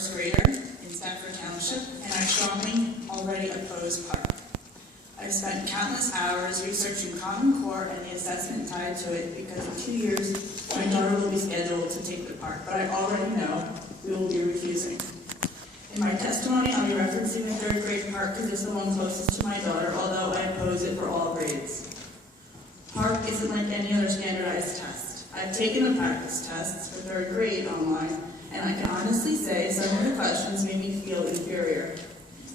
first grader in Stafford Township, and I strongly already oppose PARCC. I've spent countless hours researching Common Core and the assessment tied to it because in 2 years, my daughter will be scheduled to take the PARCC, but I already know we will be refusing. In my testimony, I'll be referencing the third grade PARCC because it's the one closest to my daughter, although I oppose it for all grades. PARCC isn't like any other standardized test. I've taken the practice tests for third grade online, and I can honestly say some of the questions made me feel inferior.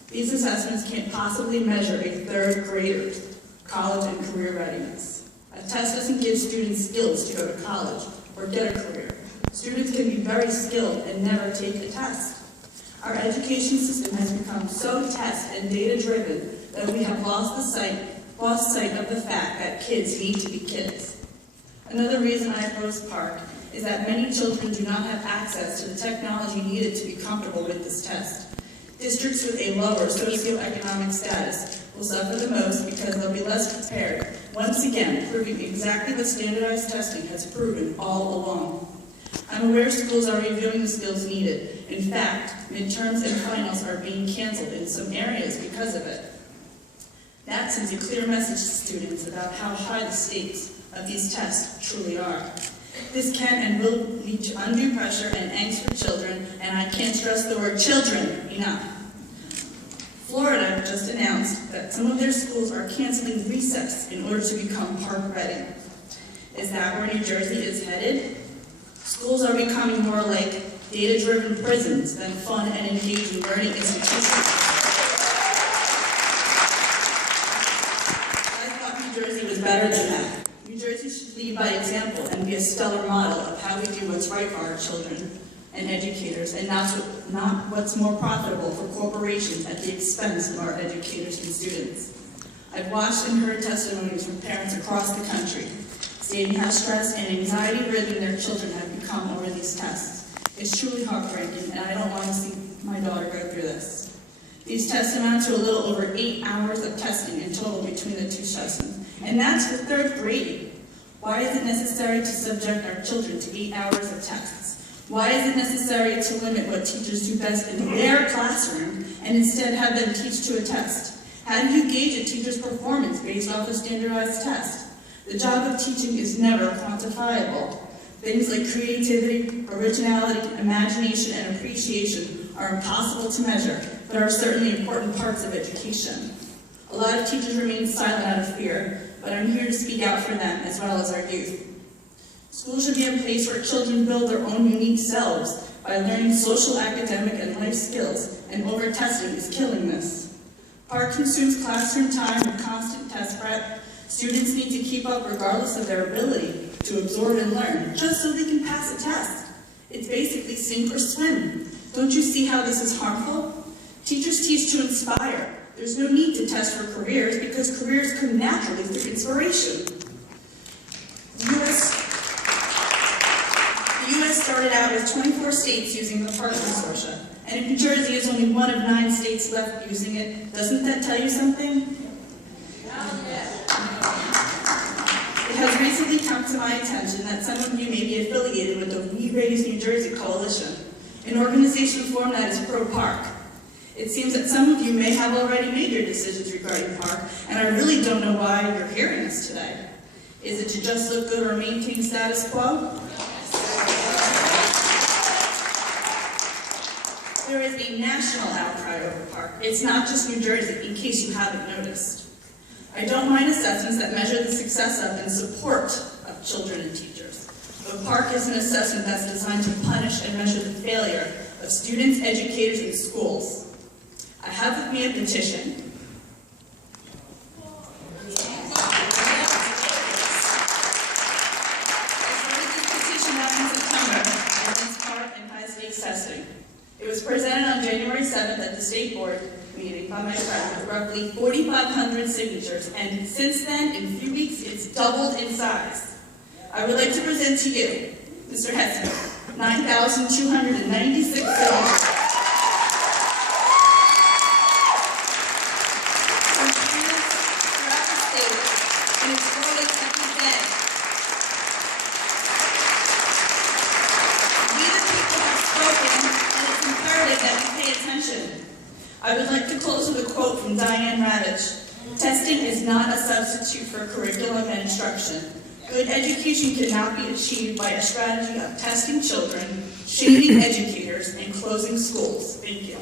These assessments can't possibly measure a third grader's college and career readiness. A test doesn't give students skills to go to college or get a career. Students can be very skilled and never take a test. Our education system has become so test and data-driven that we have lost sight of the fact that kids need to be kids. Another reason I oppose PARCC is that many children do not have access to the technology needed to be comfortable with this test. Districts with a lower socioeconomic status will suffer the most because they'll be less prepared, once again proving exactly what standardized testing has proven all along. I'm aware schools are reviewing the skills needed. In fact, midterms and finals are being canceled in some areas because of it. That sends a clear message to students about how high the stakes of these tests truly are. This can and will lead to undue pressure and angst for children, and I can't stress the word children enough. Florida just announced that some of their schools are canceling recess in order to become PARCC ready. Is that where New Jersey is headed? Schools are becoming more like data-driven prisons than fun and engaging learning institutions. I thought New Jersey was better than that. New Jersey should lead by example and be a stellar model of how we do what's right for our children and educators, and not what's more profitable for corporations at the expense of our educators and students. I've watched and heard testimonies from parents across the country stating how stress and anxiety-ridden their children have become over these tests. It's truly heartbreaking, and I don't want to see my daughter go through this. These tests amount to a little over 8 hours of testing in total between the two sessions, and that's for third grade. Why is it necessary to subject our children to 8 hours of tests? Why is it necessary to limit what teachers do best in their classroom and instead have them teach to a test? How do you gauge a teacher's performance based off a standardized test? The job of teaching is never quantifiable. Things like creativity, originality, imagination, and appreciation are impossible to measure, but are certainly important parts of education. A lot of teachers remain silent out of fear, but I'm here to speak out for them as well as our youth. Schools should be a place where children build their own unique selves by learning social, academic, and life skills, and over-testing is killing this. PARCC consumes classroom time and constant test prep. Students need to keep up regardless of their ability to absorb and learn, just so they can pass a test. It's basically sink or swim. Don't you see how this is harmful? Teachers teach to inspire. There's no need to test for careers because careers come naturally through inspiration. The U.S. started out with 24 states using the PARCC consortia, and if New Jersey is only one of 9 states left using it, doesn't that tell you something? It has recently come to my attention that some of you may be affiliated with the We Raise New Jersey Coalition, an organization formed that is pro-PARCC. It seems that some of you may have already made your decisions regarding PARCC, and I really don't know why you're hearing this today. Is it to just look good or maintain status quo? There is a national outcry over PARCC. It's not just New Jersey, in case you haven't noticed. I don't mind assessments that measure the success of and support of children and teachers. But PARCC is an assessment that's designed to punish and measure the failure of students, educators, and schools. I have with me a petition. I started this petition back in September against PARCC and high-stakes testing. It was presented on January 7th at the State Board meeting by my friend with roughly 4,500 signatures, and since then, in a few weeks, it's doubled in size. I would like to present to you, Mr. Hespe, 9,296 signatures. From students throughout the state, and it's growing every day. We the people have spoken, and it's imperative I would like to close with a quote from Diane Ravitch. Testing is not a substitute for curriculum and instruction. Good education cannot be achieved by a strategy of testing children, shading educators, and closing schools. Thank you.